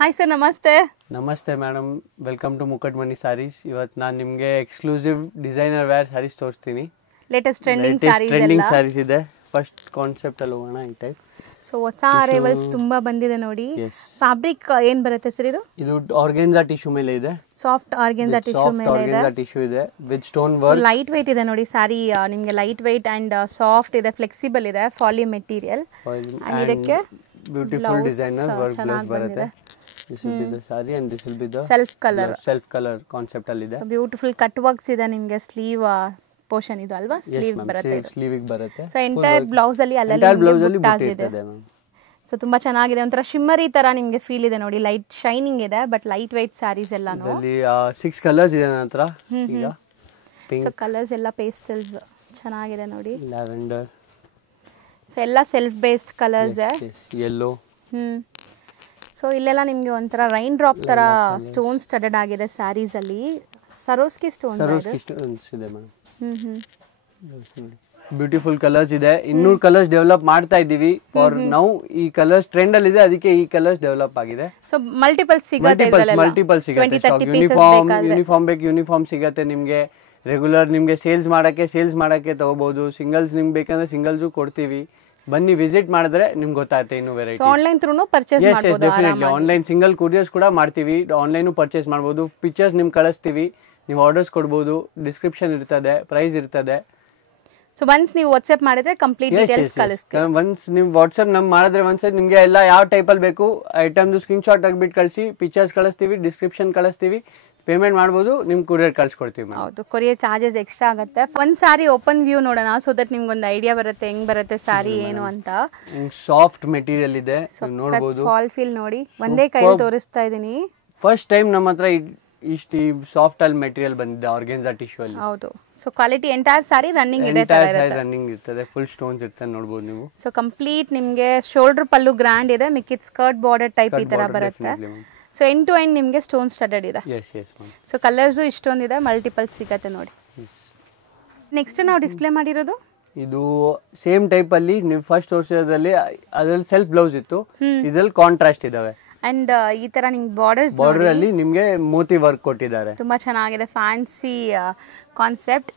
Hi sir, ನಮಸ್ತೆ. ನಮಸ್ತೆ madam, welcome to ಮುಕಟ್ಮನಿ saris. ಇವತ್ತು ನಾನು ನಿಮಗೆ ಎಕ್ಸ್ಕ್ಲೂಸಿವ್ ಡಿಸೈನರ್ ವೇರ್ ಸಾರೀಸ್ ತೋರಿಸ್ತೀನಿ. ಲೇಟೆಸ್ಟ್ ಟ್ರೆಂಡಿಂಗ್ ಸಾರೀಸ್ ಇದೆ. ಫಸ್ಟ್ ಕಾನ್ಸೆಪ್ಟ್ ಅಲ್ಲಿ ಹೋಗೋಣ. ಈ ಟೈಪ್ ಸೊ ಹೊಸ ಅರೈವಲ್ಸ್ ತುಂಬಾ ಬಂದಿದೆ ನೋಡಿ. ಫ್ಯಾಬ್ರಿಕ್ ಏನ್ ಬರುತ್ತೆ ಸರ್? ಇದು ಆರ್ಗೆನ್ಜಾ ಟಿಶ್ಯೂ ಮೇಲೆ ಇದೆ. ಸಾಫ್ಟ್ ಆರ್ಗೆನ್ಜಾ ಟಿಶ್ಯೂ ಇದೆ with stone work. Light weight ಇದೆ ನೋಡಿ ಸಾರಿ. ನಿಮಗೆ ಲೈಟ್ weight ಅಂಡ್ ಸಾಫ್ಟ್ ಇದೆ, ಫ್ಲೆಕ್ಸಿಬಲ್ ಇದೆ, ಫಾಲಿ ಮೆಟೀರಿಯಲ್. ಅಂಡ್ ಇದಕ್ಕೆ ಬ್ಯೂಟಿಫುಲ್ ಡಿಸೈನರ್ ವರ್ಕ್ ಬ್ಲೌಸ್ ಬರುತ್ತೆ. This will be the saree and this will be the self color concept ಅಲ್ಲಿ ಇದೆ. So beautiful cut works ಇದೆ. ನಿಮಗೆ ಸ್ಲೀವ್ ಪೋರ್ಷನ್ ಇದು ಅಲ್ವಾ? ಸ್ಲೀವ್ ಬರುತ್ತೆ, ಸ್ಲೀವ್ ಗೆ ಬರುತ್ತೆ. ಸೊ ಎಂಟೈರ್ ಬ್ಲೌಸ್ ಅಲ್ಲಿ ಬುಟ್ಟಾಸ್ ಇದೆ. ಸೊ ತುಂಬಾ ಚೆನ್ನಾಗಿದೆ. ಒಂಥರ ಶಿಮ್ಮರಿ ತರ ನಿಮಗೆ ಫೀಲ್ ಇದೆ ನೋಡಿ. ಲೈಟ್ ಶೈನಿಂಗ್ ಇದೆ, ಬಟ್ ಲೈಟ್ weight ಸಾರೀಸ್ ಎಲ್ಲಾನು. ಇದರಲ್ಲಿ 6 ಕಲರ್ಸ್ ಇದೆ ನನ್ನ ಹತ್ರ. ಈಗ ಪಿಂಕ್, ಸೊ ಕಲರ್ಸ್ ಎಲ್ಲ ಪೇಸ್ಟಲ್ಸ್ ಚೆನ್ನಾಗಿದೆ ನೋಡಿ. ಲ್ಯಾವೆಂಡರ್, ಸೊ ಎಲ್ಲ ಸೆಲ್ಫ್ ಬೇಸ್ಡ್ ಕಲರ್ಸ್ ಇದೆ. ಯೆಲ್ಲೋ. ಸೊ ಇಲ್ಲೆಲ್ಲ ನಿಮಗೆ ಒಂಥರ ರೈನ್ ಡ್ರಾಪ್ ತರ ಸ್ಟೋನ್ ಸ್ಟಡೆಡ್ ಆಗಿದೆ ಸ್ಯಾರೀಸ್ ಅಲ್ಲಿ. ಸರೋಸ್ಕಿ ಸ್ಟೋನ್ಸ್ ಇದೆ ಮೇಡಮ್. ಬ್ಯೂಟಿಫುಲ್ ಕಲರ್ಸ್ ಇದೆ. 200 ಕಲರ್ಸ್ ಡೆವಲಪ್ ಮಾಡ್ತಾ ಇದ್ದೀವಿ ಫಾರ್ ನೌ. ಈ ಕಲರ್ಸ್ ಟ್ರೆಂಡ್ ಅಲ್ಲಿ ಇದೆ, ಅದಕ್ಕೆ ಈ ಕಲರ್ಸ್ ಡೆವಲಪ್ ಆಗಿದೆ. ಸೊ ಮಲ್ಟಿಪಲ್ ಸಿಗುತ್ತೆ. ಯೂನಿಫಾರ್ಮ್ ಬೇಕು, ಯೂನಿಫಾರ್ಮ್ ಸಿಗುತ್ತೆ ನಿಮಗೆ. ರೆಗ್ಯುಲರ್ ನಿಮಗೆ ಸೇಲ್ಸ್ ಮಾಡಕ್ಕೆ ತಗೋಬಹುದು. ಸಿಂಗಲ್ಸ್ ನಿಮ್ಗೆ ಬೇಕಂದ್ರೆ ಸಿಂಗಲ್ಸು ಕೊಡ್ತೀವಿ. ಬನ್ನಿ ವಿಸಿಟ್ ಮಾಡಿದ್ರೆ ನಿಮ್ಗೆ ಗೊತ್ತಾಗುತ್ತೆ ಇನ್ನು ವೆರೈಟಿ. ಆನ್ಲೈನ್ ಥ್ರೂನು ಪರ್ಚೇಸ್ ಮಾಡಬಹುದು. ಡೆಫಿನೆಟ್ಲಿ ಆನ್ಲೈನ್ ಸಿಂಗಲ್ ಕೊರಿಯರ್ಸ್ ಕೂಡ ಮಾಡ್ತೀವಿ. ಆನ್ಲೈನ್ ಪರ್ಚೇಸ್ ಮಾಡಬಹುದು. ಪಿಕ್ಚರ್ಸ್ ನಿಮ್ಗೆ ಕಳಿಸ್ತೀವಿ, ನೀವು ಆರ್ಡರ್ಸ್ ಕೊಡಬಹುದು. ಡಿಸ್ಕ್ರಿಪ್ಷನ್ ಇರ್ತದೆ, ಪ್ರೈಸ್ ಇರ್ತದೆ. ಸೊ ಒನ್ಸ್ ನೀವು ವಾಟ್ಸ್ಆಪ್ ಮಾಡಿದ್ರೆ ಕಂಪ್ಲೀಟ್ ಡೀಟೇಲ್ಸ್ ಕಳಿಸ್ತೀವಿ. ಒನ್ಸ್ ನೀವು ವಾಟ್ಸ್ಆಪ್ ಮಾಡಿದ್ರೆ ಒಂದ್ಸರಿ ನಿಮಗೆ ಎಲ್ಲ ಯಾವ ಟೈಪಲ್ಲಿ ಬೇಕು ಐಟಮ್ದು ಸ್ಕ್ರೀನ್ ಶಾಟ್ ತೆಗೆದ್ಬಿಟ್ಟು ಕಳಿಸಿ, ಪಿಕ್ಚರ್ಸ್ ಕಳಿಸ್ತೀವಿ, ಡಿಸ್ಕ್ರಿಪ್ಷನ್ ಕಳಿಸ್ತೀವಿ, ಪೇಮೆಂಟ್ ಮಾಡ್ಬೋದು, ನಿಮ್ಗೆ ಕೊರಿಯರ್ ಕಳ್ಸಿಕೊಡ್ತೀವಿ. ಹೌದು, ಕೊರಿಯರ್ ಚಾರ್ಜಸ್ ಎಕ್ಸ್ಟ್ರಾ ಆಗುತ್ತೆ. ಒಂದು ಸಾರಿ ಓಪನ್ ವ್ಯೂ ನೋಡೋಣ, ಸೊ ದಟ್ ನಿಮ್ಗೆ ಒಂದು ಐಡಿಯಾ ಬರುತ್ತೆ ಹೆಂಗ್ ಬರುತ್ತೆ ಸಾರಿ ಏನು ಅಂತ. ಸಾಫ್ಟ್ ಮೆಟೀರಿಯಲ್ ಇದೆ, ನೋಡಬಹುದು. ಫಾಲ್ ಫೀಲ್ ನೋಡಿ, ಒಂದೇ ಕೈಯಲ್ಲಿ ತೋರಿಸ್ತಾ ಇದೀನಿ. ಫಸ್ಟ್ ಟೈಮ್ ನಮ್ಮ ಹತ್ರ ಇಷ್ಟು ಸಾಫ್ಟ್ ಅಲ್ಲಿ ಮೆಟೀರಿಯಲ್ ಬಂದಿದೆ ಆರ್ಗೆನ್ಜಾ ಟಿಶ್ಯೂ ಅಲ್ಲಿ. ಹೌದು, ಸೊ ಕ್ವಾಲಿಟಿ ಎಂಟೈರ್ ಸಾರಿ ರನ್ನಿಂಗ್ ಇದೆ, ರನ್ನಿಂಗ್ ಇರ್ತದೆ. ಫುಲ್ ಸ್ಟೋನ್ಸ್ ಇರ್ತದೆ, ನೋಡಬಹುದು ನೀವು. ಸೊ ಕಂಪ್ಲೀಟ್ ನಿಮಗೆ ಶೋಲ್ಡರ್ ಪಲ್ಲು ಗ್ರ್ಯಾಂಡ್ ಇದೆ, ಮಿಕ್ಕಿದ್ ಸ್ಕರ್ಟ್ ಬಾರ್ಡರ್ ಟೈಪ್ ಈ ತರ ಬರುತ್ತೆ. ಸೊ ಎಂಡ್ ಟು ಎಂಡ್ ನಿಮಗೆ ಸ್ಟೋನ್ ಸ್ಟಡೆಡ್ ಇದೆ. ಸೊ ಕಲರ್ಸ್ ಇಷ್ಟೊಂದಿದೆ, ಮಲ್ಟಿಪಲ್ ಸಿಗತ್ತೆ ನೋಡಿ. ನೆಕ್ಸ್ಟ್ ನಾವು ಡಿಸ್ಪ್ಲೇ ಮಾಡಿರೋದು ಇದು ಸೇಮ್ ಟೈಪ್ ಅಲ್ಲಿ ನೀವು ಫಸ್ಟ್ ತೋರಿಸಿರೋದ್ರಲ್ಲಿ ಅದ್ರಲ್ಲಿ ಸೆಲ್ಫ್ ಬ್ಲೌಸ್ ಇತ್ತು, ಇದ್ರಲ್ಲಿ ಕಾಂಟ್ರಾಸ್ಟ್ ಇದಾವೆ. ಅಂಡ್ ಈ ತರ ನಿಮ್ಗೆ ಬಾರ್ಡರ್ ಅಲ್ಲಿ ನಿಮ್ಗೆ ಮೋತಿ ವರ್ಕ್ ಕೊಟ್ಟಿದ್ದಾರೆ. ತುಂಬಾ ಚೆನ್ನಾಗಿದೆ, fancy concept.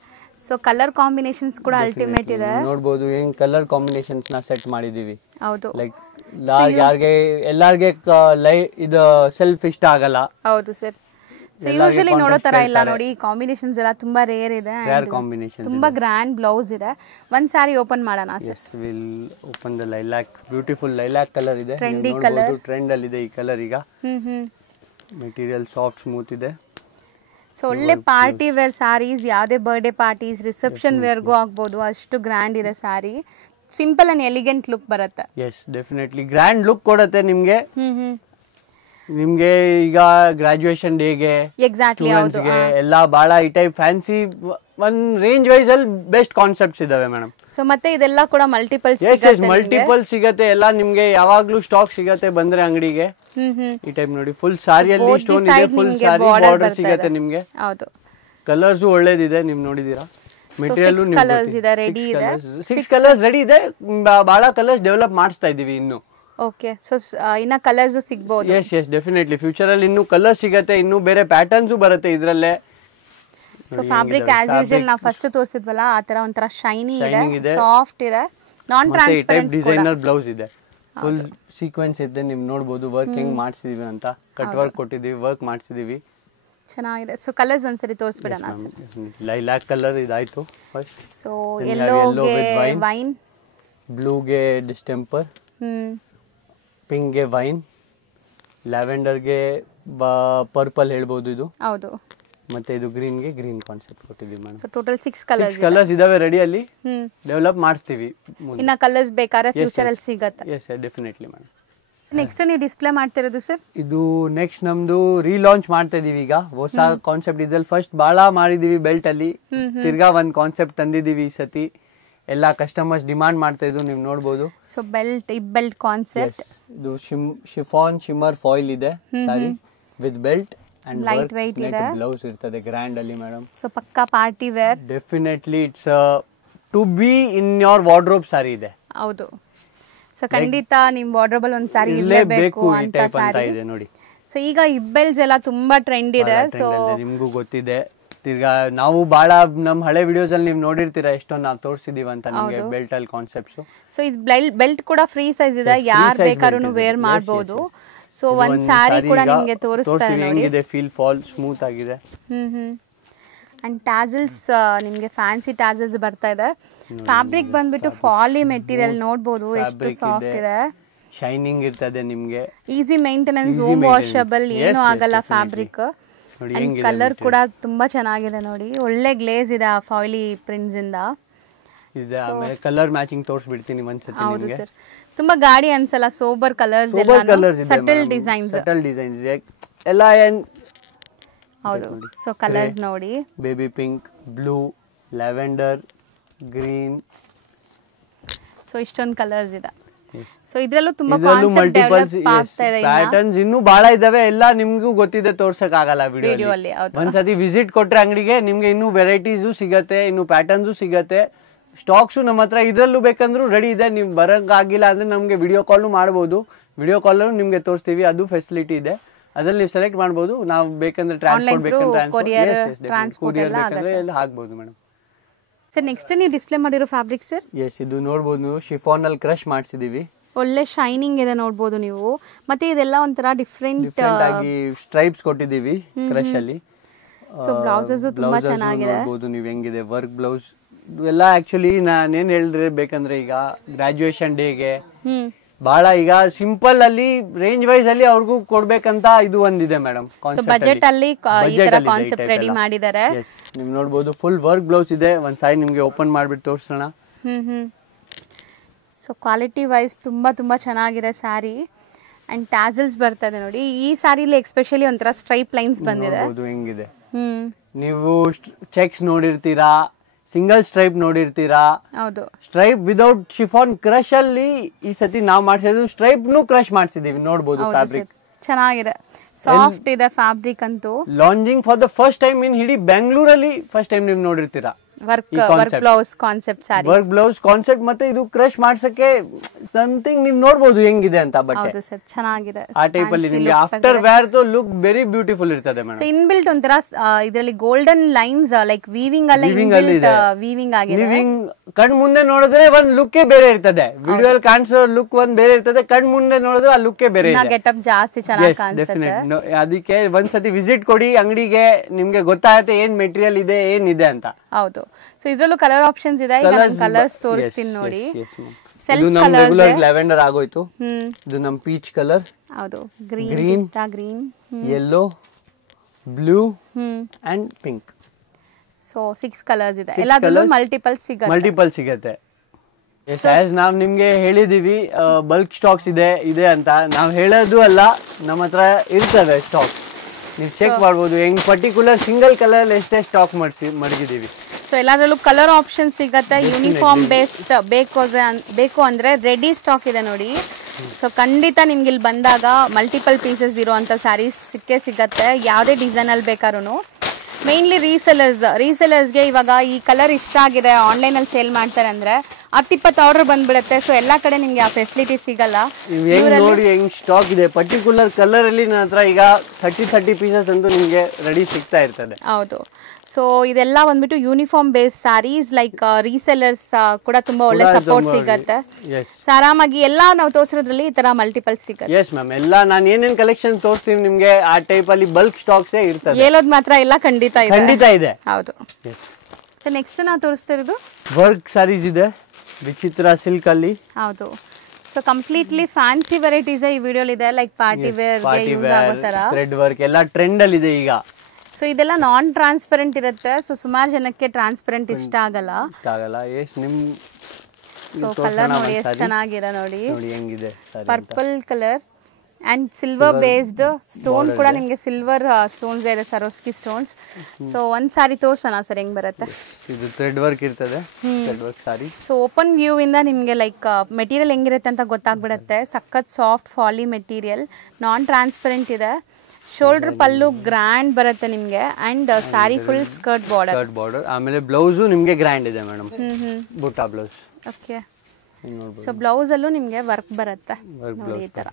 So colour combinations ಕೂಡ ಅಲ್ಟಿಮೇಟ್ ಇದೆ, ನೋಡಬಹುದು. ಹೆಂಗ್ ಕಲರ್ ಕಾಂಬಿನೇಷನ್ಸ್ ನ ಸೆಟ್ ಮಾಡಿದೀವಿ. ಹೌದು, ಲೈಕ್ ಎಲ್ಲಾರ್ಗೆ ಇದು ಸೆಲ್ಫ್ ಇಷ್ಟ ಆಗಲ್ಲ. ಹೌದು ಸರ್. ಸೊ ಯೂಶುವಲಿ ನೋಡೋ ತರ ಇಲ್ಲ ನೋಡಿ, ಕಾಂಬಿನೇಷನ್ಸ್ ಎಲ್ಲ ತುಂಬಾ ರೇರ್ ಇದೆ. ತುಂಬಾ ಗ್ರ್ಯಾಂಡ್ ಬ್ಲೌಸ್ ಇದೆ. ಒಂದ್ ಸಾರಿ ಓಪನ್ ಮಾಡೋಣ sir. Will open the lilac. Beautiful lilac colour ಇದೆ, ಟ್ರೆಂಡಿ ಕಲರ್, ಟ್ರೆಂಡ್ ಅಲ್ಲಿ ಇದೆ ಈ ಕಲರ್ ಈಗ. ಮೆಟೀರಿಯಲ್ ಸಾಫ್ಟ್ ಸ್ಮೂತ್ ಇದೆ. ಸೊ ಒಳ್ಳೆ ಪಾರ್ಟಿ ವೇರ್ ಸಾರೀಸ್, ಯಾವುದೇ ಬರ್ಡೇ ಪಾರ್ಟೀಸ್, ರಿಸೆಪ್ಷನ್ ವೇರ್ಗೂ ಆಗ್ಬೋದು, ಅಷ್ಟು ಗ್ರ್ಯಾಂಡ್ ಇದೆ ಸಾರಿ. ಸಿಂಪಲ್ ಅಂಡ್ ಎಲಿಗೆಂಟ್ ಲುಕ್ ಬರುತ್ತೆ. ಎಸ್, ಡೆಫಿನೆಟ್ಲಿ ಗ್ರ್ಯಾಂಡ್ ಲುಕ್ ಕೊಡುತ್ತೆ ನಿಮ್ಗೆ. ನಿಮ್ಗೆ ಈಗ ಗ್ರಾಜುಯೇಷನ್ ಡೇಗೆ, ಎಕ್ಸಾಕ್ಟ್ಲಿ ಎಲ್ಲ ಬಹಳ ಈ ಟೈಪ್ ಫ್ಯಾನ್ಸಿ ಒಂದ್ ರೇಂಜ್ ವೈಸ್ ಅಲ್ಲಿ ಬೆಸ್ಟ್ ಕಾನ್ಸೆಪ್ಟ್ಸ್ ಇದಾವೆ ಮೇಡಮ್. ಸೊ ಮತ್ತೆ ಇದೆಲ್ಲ ಕೂಡ ಮಲ್ಟಿಪಲ್ ಸಿಗತ್ತೆ. ಎಲ್ಲ ನಿಮ್ಗೆ ಯಾವಾಗ್ಲೂ ಸ್ಟಾಕ್ ಸಿಗತ್ತೆ ಬಂದ್ರೆ ಅಂಗಡಿಗೆ. ಈ ಟೈಪ್ ನೋಡಿ, ಫುಲ್ ಸಾರಿಯಲ್ಲಿ ಸ್ಟೋನ್ ಇದೆ, ಫುಲ್ ಸಾರಿ ಬಾರ್ಡರ್ ಸಿಗತ್ತೆ ನಿಮ್ಗೆ. ಹೌದು, ಕಲರ್ಸ್ ಒಳ್ಳೇದಿದೆ, ನಿಮ್ ನೋಡಿದೀರಾ. ಮೆಟೀರಿಯಲ್ ಕಲರ್ಸ್ ಇದೆ, ರೆಡಿ ಇದೆ. 6 ಕಲರ್ಸ್ ರೆಡಿ ಇದೆ. ಬಹಳ ಕಲರ್ಸ್ ಡೆವಲಪ್ ಮಾಡಿಸ್ತಾ ಇದೀವಿ ಇನ್ನು. ಓಕೆ, ಸೊ ಇನ್ನ ಕಲರ್ಸ್ ಸಿಗಬಹುದು. ಎಸ್ ಡೆಫಿನೆಟ್ಲಿ ಫ್ಯೂಚರ್ ಅಲ್ಲಿ ಇನ್ನು ಕಲರ್ ಸಿಗತ್ತೆ, ಇನ್ನು ಬೇರೆ ಪ್ಯಾಟರ್ನ್ಸ್ ಬರುತ್ತೆ ಇದ್ರಲ್ಲೇ. ಸೊ ಫ್ಯಾಬ್ರಿಕ್ ಆಸ್ ಯೂಶುವಲ್ ನಾವು ಫಸ್ಟ್ ತೋರಿಸಿದ್ವಲ್ಲ ಆ ತರ ಒಂಥರ ಶೈನಿ ಇದೆ, ಸಾಫ್ಟ್ ಇದೆ, ನಾನ್ ಟ್ರಾನ್ಸ್ಪರೆಂಟ್. ಡಿಸೈನರ್ ಬ್ಲೌಸ್ ಇದೆ, ಫುಲ್ ಸೀಕ್ವೆನ್ಸ್ ಇದೆ. ನೀವು ನೋಡಬಹುದು ವರ್ಕ್ ಹೆಂಗ್ ಮಾಡಿಸಿದೀವಿ ಅಂತ. ಕಟ್ ವರ್ಕ್ ಕೊಟ್ಟಿದೀವಿ, ವರ್ಕ್ ಮಾಡಿಸಿದೀವಿ, ಚೆನ್ನಾಗಿದೆ. ಸೊ ಕಲರ್ಸ್ ಒಂದ್ಸರಿ ತೋರಿಸ್ಬಿಡೋಣ ಸರ್. ಲೈಲಾಕ್ ಕಲರ್ ಇದಾಯ್ತು ಫಸ್ಟ್. ಸೊ ಯೆಲ್ಲೋಗೆ ವೈನ್, ಬ್ಲೂಗೆ ಡಿಸ್ಟೆಂಪರ್, ಪಿಂಕ್ಗೆ ವೈನ್, ಲ್ಯಾವೆಂಡರ್ಗೆ ಪರ್ಪಲ್ ಹೇಳ್ಬೋದು ಇದು. ಹೌದು, ಮತ್ತೆ ಇದು ಗ್ರೀನ್ಗೆ ಗ್ರೀನ್ ಕಾನ್ಸೆಪ್ಟ್ ಕೊಟ್ಟಿದ್ದೀವಿ ಮೇಡಮ್. ಸೊ ಟೋಟಲ್ 6 ಕಲರ್ಸ್ ಇದಾವೆ ರೆಡಿ ಅಲ್ಲಿ. ಡೆವಲಪ್ ಮಾಡಿಸ್ತೀವಿ. ಇನ್ನ ಕಲರ್ಸ್ ಬೇಕಾದ್ರೆ ಫ್ಯೂಚರ್ ಅಲ್ಲಿ ಸಿಗುತ್ತೆ. Yes definitely madam. ನೆಕ್ಸ್ಟ್ ನೀವು ಡಿಸ್ಪ್ಲೇ ಮಾಡ್ತಿರೋದು ಸರ್? ಇದು ನೆಕ್ಸ್ಟ್ ನಮ್ದು ರೀಲಾಂಚ್ ಮಾಡ್ತಾ ಇದೀವಿ ಈಗ. ಹೊಸ ಕಾನ್ಸೆಪ್ಟ್ ಇದ್ರಲ್ಲಿ ಫಸ್ಟ್ ಬಹಳ ಮಾಡಿದೀವಿ ಬೆಲ್ಟ್ ಅಲ್ಲಿ, ತಿರ್ಗಾ ಒಂದ್ ಕಾನ್ಸೆಪ್ಟ್ ತಂದಿದೀವಿ ಈ ಸತಿ. ಎಲ್ಲ ಕಸ್ಟಮರ್ಸ್ ಡಿಮಾಂಡ್ ಮಾಡ್ತಾ ಇದ್ರು, ನೀವು ನೋಡಬಹುದು. ಸೊ ಬೆಲ್ಟ್ ಕಾನ್ಸೆಪ್ಟ್ ಇದು ಶಿಫಾನ್ ಶಿಮ್ಮರ್ ಫಾಯಿಲ್ ಇದೆ sari with belt and light weight ಇದೆ. ಬ್ಲೌಸ್ ಇರ್ತದೆ ಗ್ರ್ಯಾಂಡ್ ಅಲ್ಲಿ ಮೇಡಮ್. ಸೊ ಪಕ್ಕಾ party wear. Definitely it's to be in your wardrobe sari ಇದೆ. ಹೌದು, ಸೊ ಖಂಡಿತ ನಿಮ್ ವಾರ್ಡ್ರೋಬ್ ಅಲ್ಲಿ ಒಂದ್ ಸಾರಿ ಇರಲೇಬೇಕು ಅಂತ ಸಾರಿ ಇದೆ ನೋಡಿ. ಸೊ ಈಗ ಇಬ್ಬೆಲ್ಸ್ ಎಲ್ಲ ತುಂಬಾ ಟ್ರೆಂಡ್ ಇದೆ. ಸೊ ನಿಮ್ಗೂ ಗೊತ್ತಿದೆ. ತಿರ್ಗಾ ನಾವು ಬಹಳ ನಮ್ ಹಳೆ ವಿಡಿಯೋಸ್ ಅಲ್ಲಿ ನೀವು ನೋಡಿರ್ತೀರಾ ಎಷ್ಟೊಂದು ನಾವು ತೋರಿಸಿದೀವಿ ಅಂತ ನಿಮಗೆ ಬೆಲ್ಟ್ ಅಲ್ಲಿ ಕಾನ್ಸೆಪ್ಟ್ಸ್. ಸೊ ಇದು ಬೆಲ್ಟ್ ಕೂಡ ಫ್ರೀ ಸೈಜ್ ಇದೆ, ಯಾರು ಬೇಕಾದ್ರೂ ವೇರ್ ಮಾಡಬಹುದು. ಸೊ ಒಂದ್ ಸ್ಯಾರಿ ಕೂಡ ನಿಮಗೆ ತೋರಿಸ್ತಾರೆ ನೋಡಿ, ಹೆಂಗಿದೆ ಫೀಲ್ ಫಾಲ್ ಸ್ಮೂತ್ ಆಗಿದೆ. ಅಂಡ್ ಟ್ಯಾಸಲ್ಸ್ ನಿಮಗೆ ಫ್ಯಾನ್ಸಿ ಟ್ಯಾಸಲ್ಸ್ ಬರ್ತಾ ಇದೆ. ಫ್ಯಾಬ್ರಿಕ್ ಬಂದ್ಬಿಟ್ಟು ಫಾಲಿ ಮೆಟೀರಿಯಲ್ ನೋಡಬಹುದು, ಎಷ್ಟು ಸಾಫ್ಟ್ ಇದೆ, ಶೈನಿಂಗ್ ಇರ್ತದೆ ನಿಮ್ಗೆ, ಈಸಿ ಮೇಂಟೆನೆನ್ಸ್, ಹೋಮ್ ವಾಷಬಲ್, ಏನು ಆಗಲ್ಲ ಫ್ಯಾಬ್ರಿಕ್. ಅಂಡ್ ಕಲರ್ ಕೂಡ ತುಂಬಾ ಚೆನ್ನಾಗಿದೆ ನೋಡಿ, ಒಳ್ಳೆ ಗ್ಲೇಸ್ ಇದೆ ಆ ಫಾಯಿಲಿ ಪ್ರಿಂಟ್ಸ್ ಇಂದ. ಇದೆ ಆಮೇಲೆ ಕಲರ್ ಮ್ಯಾಚಿಂಗ್ ತೋರಿಸ್ಬಿಡ್ತೀನಿ ಒಂದ್ಸತಿ ನಿಮಗೆ. ಸರ್ ತುಂಬಾ ಗಾಡಿ ಅನ್ಸಲ್ಲ, ಸೋಬರ್ ಕಲರ್ಸ್ ಸಟಲ್ ಡಿಸೈನ್ಸ್ ಎಲ್ಲ ಹೌದು. ಸೊ ಕಲರ್ಸ್ ನೋಡಿ, baby pink, blue, lavender, green, so ಇಷ್ಟೊಂದು ಕಲರ್ಸ್ ಇದೆ. ಸೊ ಇದ್ರಲ್ಲೂ ತುಂಬಾ ಕಾನ್ಸೆಪ್ಟ್ ಡೆವಲಪ್ ಆಗ್ತಾ ಇದೆ, ಪ್ಯಾಟರ್ನ್ಸ್ ಇನ್ನೂ ಬಹಳ ಇದಾವೆ, ಎಲ್ಲ ನಿಮ್ಗೂ ಗೊತ್ತಿದೆ, ತೋರ್ಸಕ್ ಆಗಲ್ಲ ವಿಡಿಯೋ ಅಲ್ಲಿ. ಒಂದ್ಸತಿ ವಿಸಿಟ್ ಕೊಟ್ರೆ ಅಂಗಡಿಗೆ ನಿಮ್ಗೆ ಇನ್ನೂ ವೆರೈಟೀಸು ಸಿಗತ್ತೆ, ಇನ್ನು ಪ್ಯಾಟರ್ನ್ಸು ಸಿಗತ್ತೆ, ಸ್ಟಾಕ್ಸು ನಮ್ಮ ಹತ್ರ ಇದ್ರಲ್ಲೂ ಬೇಕಂದ್ರೂ ರೆಡಿ ಇದೆ. ನೀವು ಬರಂಗ್ ಆಗಿಲ್ಲ ಅಂದ್ರೆ ನಮ್ಗೆ ವಿಡಿಯೋ ಕಾಲ್ ಮಾಡಬಹುದು, ವಿಡಿಯೋ ಕಾಲ್ ನಿಮ್ಗೆ ತೋರಿಸ್ತೀವಿ, ಅದು ಫೆಸಿಲಿಟಿ ಇದೆ, ಅದ್ರಲ್ಲಿ ನೀವು ಸೆಲೆಕ್ಟ್ ಮಾಡಬಹುದು. ನಾವು ಬೇಕಂದ್ರೆ ಟ್ರಾನ್ಸ್ಪೋರ್ಟ್ ಬೇಕಂದ್ರೆ ಕೊರಿಯರ್ ಬೇಕಂದ್ರೆ ಎಲ್ಲ ಹಾಕ್ಬಹುದು ಮೇಡಮ್. ಸರ್ ನೆಕ್ಸ್ಟ್ ನೀವು ಡಿಸ್ಪ್ಲೇ ಮಾಡಿರೋ ಫ್ಯಾಬ್ರಿಕ್ ಸರ್? ಎಸ್, ಇದು ನೋಡಬಹುದು ನೀವು, ಶಿಫಾನ್ ಅಲ್ಲಿ ಕ್ರಶ್ ಮಾಡಿಸಿದೀವಿ, ಒಳ್ಳೆ ಶೈನಿಂಗ್ ಇದೆ ನೋಡಬಹುದು ನೀವು. ಮತ್ತೆ ಇದೆಲ್ಲ ಒಂಥರ ಡಿಫರೆಂಟ್ ಆಗಿ ಸ್ಟ್ರೈಪ್ಸ್ ಕೊಟ್ಟಿದೀವಿ ಕ್ರಶ್ ಅಲ್ಲಿ. ಸೊ ಬ್ಲೌಸಸ್ ತುಂಬಾ ಚೆನ್ನಾಗಿದೆ ನೋಡಬಹುದು ನೀವು, ಹೆಂಗಿದೆ ವರ್ಕ್ ಬ್ಲೌಸ್ ಎಲ್ಲ. ಆಕ್ಚುಲಿ ನಾನೇನ್ ಹೇಳಿದ್ರೆ ಬೇಕಂದ್ರೆ ಈಗ ಗ್ರಾಜುಯೇಷನ್ ಡೇಗೆ ಬಹಳ ಈಗ ಸಿಂಪಲ್ ಅಲ್ಲಿ ರೇಂಜ್ ವೈಸ್ ಅಲ್ಲಿ ಅವ್ರಿಗೂ ಕೊಡ್ಬೇಕಂತ ಇದು ಒಂದಿದೆ ಮೇಡಮ್ ಕಾನ್ಸೆಪ್ಟ್. ಬಜೆಟ್ ಅಲ್ಲಿ ಈ ತರ ಕಾನ್ಸೆಪ್ಟ್ ರೆಡಿ ಮಾಡಿದ್ದಾರೆ. ನೀವು ನೋಡಬಹುದು ಫುಲ್ ವರ್ಕ್ ಬ್ಲೌಸ್ ಇದೆ. ಒಂದ್ ಸೈಡ್ ನಿಮ್ಗೆ ಓಪನ್ ಮಾಡ್ಬಿಟ್ಟು ತೋರಿಸೋಣ. ಸೊ ಕ್ವಾಲಿಟಿ ವೈಸ್ ತುಂಬಾ ತುಂಬಾ ಚೆನ್ನಾಗಿದೆ ಸ್ಯಾರಿ. ಅಂಡ್ ಟ್ಯಾಸಲ್ಸ್ ಬರ್ತಾ ಇದೆ ನೋಡಿ, ಈ ಸ್ಯಾರಿಲಿ ಎಸ್ಪೆಷಲಿ ಒಂಥರ ಸ್ಟ್ರೈಪ್ ಲೈನ್ಸ್ ಬಂದಿದೆ. ಹೆಂಗಿದೆ, ನೀವು ಚೆಕ್ಸ್ ನೋಡಿರ್ತೀರಾ, ಸಿಂಗಲ್ ಸ್ಟ್ರೈಪ್ ನೋಡಿರ್ತೀರಾ. ಹೌದು, ಸ್ಟ್ರೈಪ್ ವಿದೌಟ್ ಶಿಫಾನ್ ಕ್ರಶ್ ಅಲ್ಲಿ ಈ ಸತಿ ನಾವು ಮಾಡಿಸಿದ್ದು ಸ್ಟ್ರೈಪ್ ನು ಕ್ರಶ್ ಮಾಡಿಸಿದೀವಿ. ನೋಡಬಹುದು ಫ್ಯಾಬ್ರಿಕ್ ಚೆನ್ನಾಗಿದೆ, ಸಾಫ್ಟ್ ಇದೆ ಫ್ಯಾಬ್ರಿಕ್ ಅಂತೂ. Launching for the first time in ಇಡೀ ಬೆಂಗಳೂರಲ್ಲಿ ಫಸ್ಟ್ ಟೈಮ್ ನೀವು ನೋಡಿರ್ತೀರಾ. Work blouse concept sari, work blouse concept, ಮತ್ತೆ ಇದು ಕ್ರಶ್ ಮಾಡ್ಸಕ್ಕೆ ಸಮಥಿಂಗ್ ನೀವು ನೋಡಬಹುದು ಹೆಂಗಿದೆ ಅಂತ. ಬಟ್ಟೆ ಹೌದು ಸರ್, ಚೆನ್ನಾಗಿದೆ. ಆ ಟೈಪ್ ಅಲ್ಲಿ ನಿಮಗೆ ಆಫ್ಟರ್ ವೇರ್ ತು ಲುಕ್ ವೆರಿ ಬ್ಯೂಟಿಫುಲ್ ಇರ್ತದೆ ಮೇಡಮ್. ಸೊ ಇನ್ಬಿಲ್ಟ್ ಒಂಥರ ಇದರಲ್ಲಿ ಗೋಲ್ಡನ್ ಲೈನ್ಸ್ ಲೈಕ್ ವೀವಿಂಗ್ ಅಲ್ಲಿ ವೀವಿಂಗ್ ಆಗಿದೆ. ವೀವಿಂಗ್ ಕಣ್ ಮುಂದೆ ನೋಡಿದ್ರೆ ಒಂದ್ ಲುಕ್ ಬೇರೆ ಇರ್ತದೆ, ವಿಡಿಯೋ ಅಲ್ಲಿ ಕಾಣಿಸೋ ಲುಕ್ ಒಂದ್ ಬೇರೆ ಇರ್ತದೆ, ಕಣ್ ಮುಂದೆ ನೋಡಿದ್ರೆ ಆ ಲುಕ್ ಬೇರೆ ಇದೆ. ಗೆಟಪ್ ಜಾಸ್ತಿ ಚೆನ್ನಾಗಿ ಕಾಣಿಸುತ್ತೆ. ಅದಕ್ಕೆ ಒಂದ್ಸತಿ ವಿಸಿಟ್ ಕೊಡಿ ಅಂಗಡಿಗೆ, ನಿಮ್ಗೆ ಗೊತ್ತಾಗುತ್ತೆ ಏನ್ ಮೆಟೀರಿಯಲ್ ಇದೆ ಏನಿದೆ ಅಂತ. ಹೌದು, ಸೊ ಇದ್ರಲ್ಲೂ ಕಲರ್ ಆಪ್ಷನ್ಸ್ ಇದೆ. ಈಗ ನಾನು ಕಲರ್ಸ್ ತೋರಿಸ್ತೀನಿ ನೋಡಿ. ಇದು ನಮ್ ರೆಗ್ಯುಲರ್ ಲ್ಯಾವೆಂಡರ್ ಆಗೋಯ್ತು. ಇದು ನಮ್ ಪೀಚ್ ಕಲರ್. ಹೌದು, green, green, yellow, blue and pink. So 6 colours ಇದೆ. ಎಲ್ಲದರಲ್ಲೂ ಮಲ್ಟಿಪಲ್ ಸಿಗುತ್ತೆ. ನಾವ್ ನಿಮ್ಗೆ ಹೇಳಿದೀವಿ ಬಲ್ಕ್ ಸ್ಟಾಕ್ಸ್ ಇದೆ ಅಂತ. ನಾವ್ ಹೇಳೋದು ಅಲ್ಲ, ನಮ್ಮ ಹತ್ರ ಇರ್ತವೆ ಸ್ಟಾಕ್, ನೀವು ಚೆಕ್ ಮಾಡ್ಬೋದು. ಹೆಂಗ್ ಪರ್ಟಿಕ್ಯುಲರ್ ಸಿಂಗಲ್ ಕಲರ್ ಎಷ್ಟೇ ಸ್ಟಾಕ್ ಮಡಗಿದೀವಿ. ಸೊ ಎಲ್ಲದರಲ್ಲೂ ಕಲರ್ ಆಪ್ಷನ್ ಸಿಗತ್ತೆ. ಯೂನಿಫಾರ್ಮ್ ಬೇಸ್ಡ್ ಬೇಕು ಅಂದ್ರೆ ರೆಡಿ ಸ್ಟಾಕ್ ಇದೆ ನೋಡಿ. ಸೊ ಖಂಡಿತ ನಿಮ್ಗೆ ಇಲ್ಲಿ ಬಂದಾಗ ಮಲ್ಟಿಪಲ್ ಪೀಸಸ್ ಇರುವಂತ ಸ್ಯಾರೀಸ್ ಸಿಗತ್ತೆ, ಯಾವುದೇ ಡಿಸೈನ್ ಅಲ್ಲಿ ಬೇಕಾದ್ರೂ. ಮೇನ್ಲಿ ರೀಸೆಲರ್ಸ್ಗೆ ಇವಾಗ ಈ ಕಲರ್ ಇಷ್ಟ ಆಗಿದೆ, ಆನ್ಲೈನ್ ಅಲ್ಲಿ ಸೇಲ್ ಮಾಡ್ತಾರೆ ಅಂದ್ರೆ 10-20 ಆರ್ಡರ್ ಬಂದ್ಬಿಡುತ್ತೆ. ಸೊ ಎಲ್ಲಾ ಕಡೆ ನಿಮ್ಗೆ ಆ ಫೆಸಿಲಿಟಿ ಸಿಗಲ್ಲ. ನೋಡಿ ಹೆಂಗ್ ಸ್ಟಾಕ್ ಇದೆ, ಪರ್ಟಿಕ್ಯುಲರ್ ಕಲರ್ ಅಲ್ಲಿ ನನ್ನ ಹತ್ರ ಈಗ 30 ಪೀಸಸ್ ಅಂತೂ ನಿಮ್ಗೆ ರೆಡಿ ಸಿಗ್ತಾ ಇರ್ತದೆ. ಹೌದು, ಸೊ ಇದೆಲ್ಲ ಬಂದ್ಬಿಟ್ಟು uniform base sarees. Like resellers ಕೂಡ ತುಂಬಾ ಒಳ್ಳೆ ಸಪೋರ್ಟ್ ಸಿಗತ್ತೆ. ಆರಾಮಾಗಿ ಎಲ್ಲಾ ನಾವು ತೋರಿಸೋದ್ರಲ್ಲಿ ಈ ತರ ಮಲ್ಟಿಪಲ್ ಸಿಗತ್ತೆ. ಎಸ್ ಮ್ಯಾಮ್, ಎಲ್ಲ ನಾನು ಏನೇನ್ ಕಲೆಕ್ಷನ್ ತೋರಿಸ್ತೀವಿ ನಿಮ್ಗೆ ಆ ಟೈಪ್ ಅಲ್ಲಿ ಬಲ್ಕ್ ಸ್ಟಾಕ್ಸ್ ಇರ್ತದೆ. ಹೇಳೋದ್ ಮಾತ್ರ ಎಲ್ಲ ಖಂಡಿತ ಇದೆ. ಹೌದು. ನೆಕ್ಸ್ಟ್ ನಾವು ತೋರಿಸ್ತಿರೋದು ವರ್ಕ್ ಸ್ಯಾರೀಸ್ ಇದೆ, ವಿಚಿತ್ರ ಸಿಲ್ಕ್ ಅಲ್ಲಿ. ಹೌದು, ಸೊ ಕಂಪ್ಲೀಟ್ಲಿ ಫ್ಯಾನ್ಸಿ ವೆರೈಟೀಸ್ ಈ ವಿಡಿಯೋಲಿ ಇದೆ. ಲೈಕ್ ಪಾರ್ಟಿ ವೇರ್ ಗೆ ಯೂಸ್ ಆಗೋ ತರ ಥ್ರೆಡ್ ವರ್ಕ್ ಎಲ್ಲ ಟ್ರೆಂಡ್ ಅಲ್ಲಿ ಇದೆ ಈಗ. ಸೊ ಇದೆಲ್ಲ ನಾನ್ ಟ್ರಾನ್ಸ್ಪರೆಂಟ್ ಇರುತ್ತೆ. ಸೊ ಸುಮಾರು ಜನಕ್ಕೆ ಟ್ರಾನ್ಸ್ಪರೆಂಟ್ ಇಷ್ಟ ಆಗಲ್ಲ. ಸೊ ಕಲರ್ ನೋಡಿ ಎಷ್ಟು ಚೆನ್ನಾಗಿದೆ ನೋಡಿ, ಹೆಂಗಿದೆ purple colour and silver based stone ಕೂಡ ನಿಮ್ಗೆ ಸಿಲ್ವರ್ ಸ್ಟೋನ್ಸ್ ಇದೆ, ಸರೋಸ್ಕಿ ಸ್ಟೋನ್ಸ್. ಸೊ ಒಂದ್ ಸಾರಿ ತೋರ್ಸೋಣ ಸರ್ ಹೆಂಗ್ ಬರುತ್ತೆ. ಇದು ಥ್ರೆಡ್ ವರ್ಕ್ ಇರ್ತದೆ, ಥ್ರೆಡ್ ವರ್ಕ್ ಸಾರಿ. ಸೊ ಓಪನ್ ವ್ಯೂ ಇಂದ ನಿಮ್ಗೆ ಲೈಕ್ ಮೆಟೀರಿಯಲ್ ಹೆಂಗಿರುತ್ತೆ ಅಂತ ಗೊತ್ತಾಗ್ಬಿಡುತ್ತೆ. ಸಖತ್ ಸಾಫ್ಟ್ ಫಾಲಿ ಮೆಟೀರಿಯಲ್, ನಾನ್ ಟ್ರಾನ್ಸ್ಪರೆಂಟ್ ಇದೆ. ಶೋಲ್ಡರ್ ಪಲ್ಲು ಗ್ರ್ಯಾಂಡ್ ಬರುತ್ತೆ ನಿಮ್ಗೆ and sari full skirt border. ಆಮೇಲೆ ಬ್ಲೌಸ್ ನಿಮ್ಗೆ ಗ್ರ್ಯಾಂಡ್ ಇದೆ ಮೇಡಮ್, ಬುಟ್ಟ ಬ್ಲೌಸ್. ಓಕೆ, ಸೊ ಬ್ಲೌಸ್ ಅಲ್ಲೂ ನಿಮ್ಗೆ ವರ್ಕ್ ಬರುತ್ತೆ ಈ ತರ.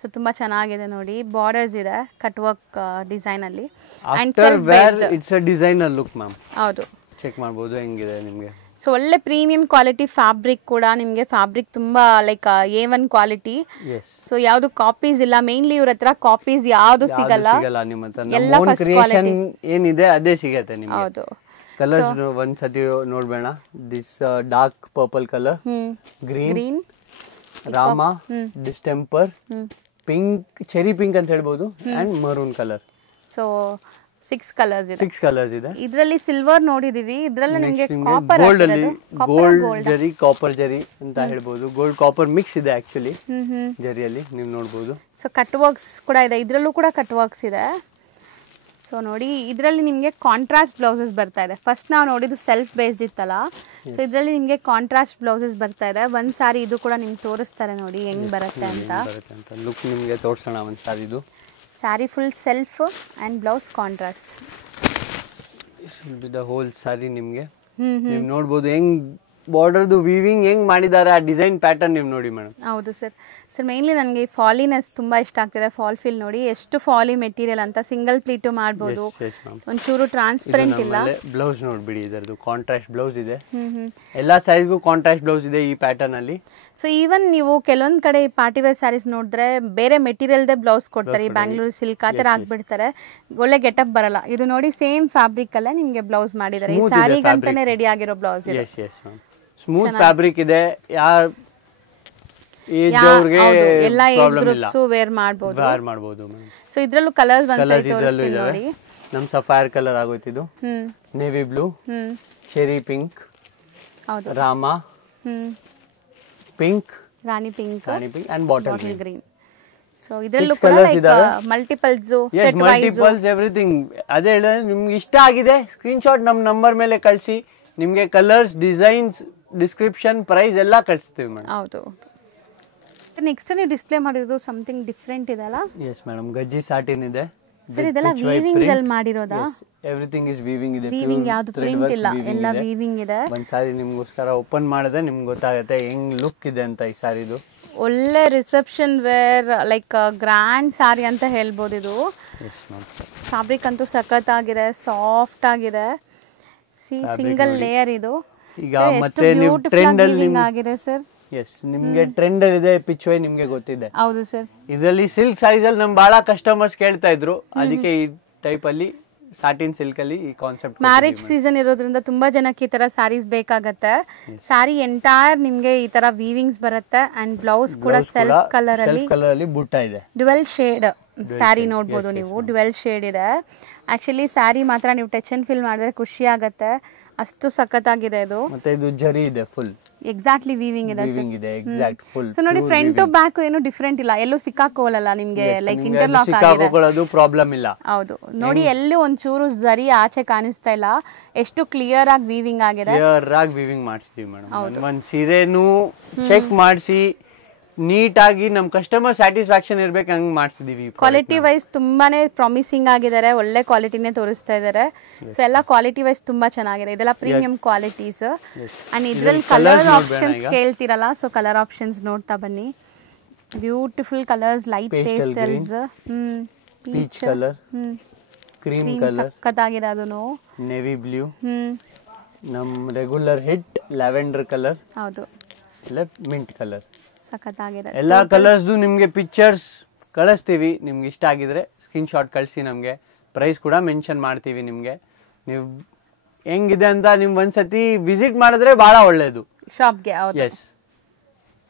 ಸೊ ತುಂಬಾ ಚೆನ್ನಾಗಿದೆ ನೋಡಿ, ಬಾರ್ಡರ್ಸ್ ಇದೆ ಕಟ್ ವರ್ಕ್ ಡಿಸೈನ್ ಅಲ್ಲಿ. After where it's a designer look ma'am. ಹೌದು, ಚೆಕ್ ಮಾಡಬಹುದು ಹೆಂಗಿದೆ ನಿಮಗೆ. ಸೊ ಒಳ್ಳೆ ಪ್ರೀಮಿಯಂ ಕ್ವಾಲಿಟಿ ಫ್ಯಾಬ್ರಿಕ್ ಕೂಡ ನಿಮಗೆ, ಫ್ಯಾಬ್ರಿಕ್ ತುಂಬಾ ಲೈಕ್ A1 ಕ್ವಾಲಿಟಿ. ಸೊ ಯಾವ್ದು ಕಾಪೀಸ್ ಇಲ್ಲ, ಮೇನ್ಲಿ ಇವ್ರ ಹತ್ರ ಕಾಪೀಸ್ ಯಾವ್ದು ಸಿಗಲ್ಲ, ಎಲ್ಲ ಫಸ್ಟ್ ಕ್ವಾಲಿಟಿ ಏನಿದೆ ಅದೇ ಸಿಗುತ್ತೆ ನಿಮಗೆ. ಹೌದು. ಕಲರ್ಸ್ ಒಂದ್ಸತಿ ನೋಡ್ಬೇಡ. This dark purple colour, green, ರಾಮಾ, ಡಿಸ್ಟೆಂಪರ್, ಪಿಂಕ್, ಚೆರಿ ಪಿಂಕ್ ಅಂತ ಹೇಳ್ಬೋದು, and maroon colour. So 6 colours ಇದೆ. 6 ಕಲರ್ಸ್ ಇದೆ. ಇದರಲ್ಲಿ ಸಿಲ್ವರ್ ನೋಡಿದೀವಿ, ಇದರಲ್ಲಿ ನಿಮಗೆ ಕಾಪರ್ ಗೋಲ್ಡ್ ಅಲ್ಲಿ ಗೋಲ್ಡ್ ಜರಿ, ಕಾಪರ್ ಜರಿ ಅಂತ ಹೇಳ್ಬೋದು. ಗೋಲ್ಡ್ ಕಾಪರ್ ಮಿಕ್ಸ್ ಇದೆ ಆಕ್ಚುಲಿ ಜರಿಯಲ್ಲಿ, ನೀವು ನೋಡಬಹುದು. ಸೊ ಕಟ್ ವರ್ಕ್ಸ್ ಕೂಡ ಇದೆ, ಇದರಲ್ಲೂ ಕೂಡ ಕಟ್ ವರ್ಕ್ಸ್ ಇದೆ. ಸೊ ನೋಡಿ, ಇದರಲ್ಲಿ ನಿಮಗೆ ಕಾಂಟ್ರಾಸ್ಟ್ ಬ್ಲೌಸಸ್ ಬರ್ತಾ ಇದೆ. ಫಸ್ಟ್ ನಾವು ನೋಡಿದ್ದು ಸೆಲ್ಫ್ ಬೇಸ್ಡ್ ಇತ್ತಲ್ಲ, ಸೊ ಇದರಲ್ಲಿ ನಿಮಗೆ ಕಾಂಟ್ರಾಸ್ಟ್ ಬ್ಲೌಸಸ್ ಬರ್ತಾ ಇದೆ. ಒಂದ್ ಸಾರಿ ಇದು ಕೂಡ ನಿಮ್ಗೆ ತೋರಿಸ್ತಾರೆ ನೋಡಿ ಹೆಂಗ್ ಬರುತ್ತೆ ಅಂತ. ಲುಕ್ ನಿಮಗೆ ತೋರಿಸೋಣ ಒಂದ್ ಸಾರಿ. ಇದು sari full self and blouse contrast. The whole sari ನಿಮಗೆ ನೀವು ನೋಡಬಹುದು ಹೆಂಗ್ ಬಾರ್ಡರ್ದು ವೀವಿಂಗ್ ಹೆಂಗ್ ಮಾಡಿದ್ದಾರೆ, ಆ ಡಿಸೈನ್ ಪ್ಯಾಟರ್ನ್ ನೀವು ನೋಡಿ ಮೇಡಮ್. ಹೌದು ಸರ್. ಸರ್ ಮೇನ್ಲಿ ನನಗೆ ಫಾಲಿನೆಸ್ ತುಂಬಾ ಇಷ್ಟ ಆಗ್ತಿದೆ. ಫಾಲ್ ಫೀಲ್ ನೋಡಿ ಎಷ್ಟು ಫಾಲಿ ಮೆಟೀರಿಯಲ್ ಅಂತ, ಸಿಂಗಲ್ ಪ್ಲೀಟು ಮಾಡಬಹುದು, ಒಂಚೂರು ಟ್ರಾನ್ಸ್ಪರೆಂಟ್ ಇಲ್ಲ. ಬ್ಲೌಸ್ ನೋಡ್ಬಿಡಿ, ಇದರದು ಕಾಂಟ್ರಾಸ್ಟ್ ಬ್ಲೌಸ್ ಇದೆ. ಎಲ್ಲಾ ಸೈಜ್ಗೂ ಕಾಂಟ್ರಾಸ್ಟ್ ಬ್ಲೌಸ್ ಇದೆ ಈ ಪ್ಯಾಟರ್ನ್ ಅಲ್ಲಿ. ಸೊ ಈವನ್ ನೀವು ಕೆಲವೊಂದ್ ಕಡೆ ಪಾರ್ಟಿ ವೇರ್ ಸ್ಯಾರೀಸ್ ನೋಡಿದ್ರೆ ಬೇರೆ ಮೆಟೀರಿಯಲ್ದೇ ಬ್ಲೌಸ್ ಕೊಡ್ತಾರೆ, ಈ ಬ್ಯಾಂಗ್ಳೂರ್ ಸಿಲ್ಕ್ ಆ ತರ ಆಗ್ಬಿಡ್ತಾರೆ, ಒಳ್ಳೆ ಗೆಟಪ್ ಬರಲ್ಲ. ಇದು ನೋಡಿ ಸೇಮ್ ಫ್ಯಾಬ್ರಿಕ್ ಅಲ್ಲೇ ನಿಮ್ಗೆ ಬ್ಲೌಸ್ ಮಾಡಿದ್ದಾರೆ. ಈ ಸ್ಯಾರಿಗಂತಾನೆ ರೆಡಿ ಆಗಿರೋ ಬ್ಲೌಸ್ ಇದೆ. ಸ್ಮೂತ್ ಫ್ಯಾಬ್ರಿಕ್ ಇದೆ, ಯಾರ್ ಏಜ್ ಅವ್ರಿಗೆ ಎಲ್ಲ ಏಜ್ ಗ್ರೂಪ್ಸ್ ವೇರ್ ಮಾಡಬಹುದು. ಸೊ ಇದ್ರಲ್ಲೂ ಕಲರ್ಸ್ ಬಂದ್ಸರಿ ತೋರಿಸ್ತೀನಿ ನೋಡಿ. ನಮ್ ಸಫೈರ್ ಕಲರ್ ಆಗೋಯ್ತು, ಇದು ನೇವಿ ಬ್ಲೂ, ಚೆರಿ ಪಿಂಕ್, ಹೌದು, Rama pink, Rani pink and bottle green. So ಇದರಲ್ಲೂ ಕೂಡ like multiples, set wise, everything. ಅದೇ ಹೇಳಿದ್ರೆ ನಿಮ್ಗೆ ಇಷ್ಟ ಆಗಿದೆ ಸ್ಕ್ರೀನ್ ಶಾಟ್ ನಮ್ ನಂಬರ್ ಮೇಲೆ ಕಳಿಸಿ, ನಿಮ್ಗೆ ಕಲರ್ಸ್, ಡಿಸೈನ್ಸ್, ಡಿಸ್ಕ್ರಿಪ್ಷನ್, ಪ್ರೈಸ್ ಎಲ್ಲ ಕಳಿಸ್ತೀವಿ ಮೇಡಮ್. ಹೌದು. ನೆಕ್ಸ್ಟ್ ನೀವು ಡಿಸ್ಪ್ಲೇ ಮಾಡಿರೋದು ಸಮಥಿಂಗ್ ಡಿಫರೆಂಟ್ ಇದೆ ಅಲ್ಲ? ಎಸ್ ಮೇಡಮ್, ಗಜ್ಜಿ ಸಾಟಿನ್ ಇದೆ ಸರ್. ಇದೆಲ್ಲ ವೀವಿಂಗ್ಸ್ ಅಲ್ಲಿ ಮಾಡಿರೋದಾ? ಎವ್ರಿಥಿಂಗ್ ಇಸ್ ವೀವಿಂಗ್ ಇದೆ. ವೀವಿಂಗ್ ಯಾವುದು ಪ್ರಿಂಟ್ ಇಲ್ಲ, ಎಲ್ಲ ವೀವಿಂಗ್ ಇದೆ. ಒಂದ್ ಸಾರಿ ನಿಮ್ಗೋಸ್ಕರ ಓಪನ್ ಮಾಡಿದ್ರೆ ನಿಮ್ಗೆ ಗೊತ್ತಾಗುತ್ತೆ ಹೆಂಗ್ ಲುಕ್ ಇದೆ ಅಂತ ಈ ಸಾರಿದು. ಒಳ್ಳೆ ರಿಸೆಪ್ಷನ್ ವೇರ್ ಲೈಕ್ ಗ್ರ್ಯಾಂಡ್ ಸಾರಿ ಅಂತ ಹೇಳ್ಬೋದು. ಇದು ಫ್ಯಾಬ್ರಿಕ್ ಅಂತೂ ಸಖತ್ ಆಗಿದೆ, ಸಾಫ್ಟ್ ಆಗಿದೆ. ಸಿಂಗಲ್ ಲೇಯರ್ ಇದು. ಈಗ ಮತ್ತೆ ನೀವು ಟ್ರೆಂಡ್ ಅಲ್ಲಿ ಆಗಿದೆ ಸರ್. ಎಸ್, ನಿಮ್ಗೆ ಟ್ರೆಂಡ್ ಅಲ್ಲಿ ಇದೆ, ಪಿಚ್ ವೈ ನಿಮ್ಗೆ ಗೊತ್ತಿದೆ. ಹೌದು ಸರ್. ಇದರಲ್ಲಿ ಸಿಲ್ಕ್ ಸಾರೀಸ್ ಅಲ್ಲಿ ನಮ್ ಬಹಳ ಕಸ್ಟಮರ್ಸ್ ಕೇಳ್ತಾ ಇದ್ರು, ಅದಕ್ಕೆ ಈ ಟೈಪ್ ಅಲ್ಲಿ ಸಾಟಿನ್ ಸಿಲ್ಕ್ ಅಲ್ಲಿ ಈ ಕಾನ್ಸೆಪ್ಟ್. ಮ್ಯಾರೇಜ್ ಸೀಸನ್ ಇರೋದ್ರಿಂದ ತುಂಬಾ ಜನಕ್ಕೆ ಈ ತರ ಸಾರೀಸ್ ಬೇಕಾಗತ್ತೆ. ಸಾರಿ ಎಂಟೈರ್ ನಿಮ್ಗೆ ಈ ತರ ವೀವಿಂಗ್ಸ್ ಬರುತ್ತೆ ಅಂಡ್ ಬ್ಲೌಸ್ ಕೂಡ ಸೆಲ್ಫ್ ಕಲರ್ ಅಲ್ಲಿ ಬುಟ್ಟ ಇದೆ. ಡ್ಯುವೆಲ್ ಶೇಡ್ ಸ್ಯಾರಿ ನೋಡ್ಬೋದು ನೀವು, ಡ್ಯುವೆಲ್ ಶೇಡ್ ಇದೆ. ಆಕ್ಚುಲಿ ಸ್ಯಾರಿ ಮಾತ್ರ ನೀವು ಟಚ್ ಅಂಡ್ ಫೀಲ್ ಮಾಡಿದ್ರೆ ಖುಷಿ ಆಗತ್ತೆ, ಅಷ್ಟು ಸಖತ್ತಾಗಿದೆ ಇದು. ಮತ್ತೆ ಇದು ಜರಿ ಇದೆ ಫುಲ್, ಎಕ್ಸಾಕ್ಟ್ಲಿ ವೀವಿಂಗ್ ಇದೆ. Exact full. ಸೊ ನೋಡಿ, ಫ್ರಂಟ್ ಟು ಬ್ಯಾಕ್ ಏನು ಡಿಫರೆಂಟ್ ಇಲ್ಲ, ಎಲ್ಲೂ ಸಿಕ್ಕಾಕೋಲ್ಲ ನಿಮ್ಗೆ, ಲೈಕ್ ಇಂಟರ್ಲಾಕ್ ಆಗಿದೆ, ಪ್ರಾಬ್ಲಮ್ ಇಲ್ಲ. ಹೌದು ನೋಡಿ, ಎಲ್ಲೂ ಒಂಚೂರು ಜರಿ ಆಚೆ ಕಾಣಿಸ್ತಾ ಇಲ್ಲ, ಎಷ್ಟು ಕ್ಲಿಯರ್ ಆಗಿ ವೀವಿಂಗ್ ಆಗಿದೆ. ಕ್ಲಿಯರ್ ಆಗಿ ವೀವಿಂಗ್ ಮಾಡಿಸ್ತೀವಿ ಮೇಡಮ್. ಒಂದ್ ಸೀರೆನು ಚೆಕ್ ಮಾಡಿಸಿ ನೀಟಾಗಿ ನಮ್ ಕಸ್ಟಮರ್ ಸ್ಯಾಟಿಸ್ಫ್ಯಾಕ್ಷನ್ ಇರ್ಬೇಕು ಹಂಗ್ ಮಾಡಿಸಿದೀವಿ. ಕ್ವಾಲಿಟಿ ವೈಸ್ ತುಂಬಾನೇ ಪ್ರಾಮಿಸಿಂಗ್ ಆಗಿದ್ದಾರೆ, ಒಳ್ಳೆ ಕ್ವಾಲಿಟಿನೇ ತೋರಿಸ್ತಾ ಇದ್ದಾರೆ. ಸೊ ಎಲ್ಲ ಕ್ವಾಲಿಟಿ ವೈಸ್ ತುಂಬಾ ಚೆನ್ನಾಗಿದೆ. ಇದೆಲ್ಲ ಪ್ರೀಮಿಯಂ ಕ್ವಾಲಿಟೀಸ್. ಅಂಡ್ ಇದ್ರಲ್ಲಿ ಕಲರ್ ಆಪ್ಷನ್ಸ್ ಕೇಳ್ತಿರಲ್ಲ, ಸೊ ಕಲರ್ ಆಪ್ಷನ್ಸ್ ನೋಡ್ತಾ ಬನ್ನಿ. Beautiful colours, light pastels, peach colour, cream colour ಸಖತ್ತಾಗಿದೆ, ಅದನ್ನು ನೇವಿ ಬ್ಲೂ, ನಮ್ ರೆಗ್ಯುಲರ್ ಹಿಟ್ ಲ್ಯಾವೆಂಡರ್ ಕಲರ್, ಹೌದು, ಮಿಂಟ್ ಕಲರ್, ಸಖತ್ತಾಗಿದೆ. ಎಲ್ಲಾ ಕಲರ್ಸ್ ನಿಮ್ಗೆ ಪಿಕ್ಚರ್ಸ್ ಕಳಿಸ್ತೀವಿ. ನಿಮ್ಗೆ ಇಷ್ಟ ಆಗಿದ್ರೆ ಸ್ಕ್ರೀನ್ ಶಾಟ್ ಕಳಿಸಿ, ನಮ್ಗೆ ಪ್ರೈಸ್ ಕೂಡ ಮೆನ್ಷನ್ ಮಾಡ್ತೀವಿ. ನಿಮ್ಗೆ ನೀವು ಹೆಂಗಿದೆ ಅಂತ ನಿಮ್ ಒಂದ್ಸತಿ ವಿಸಿಟ್ ಮಾಡಿದ್ರೆ ಬಹಳ ಒಳ್ಳೇದು ಶಾಪ್ಗೆ. ಎಸ್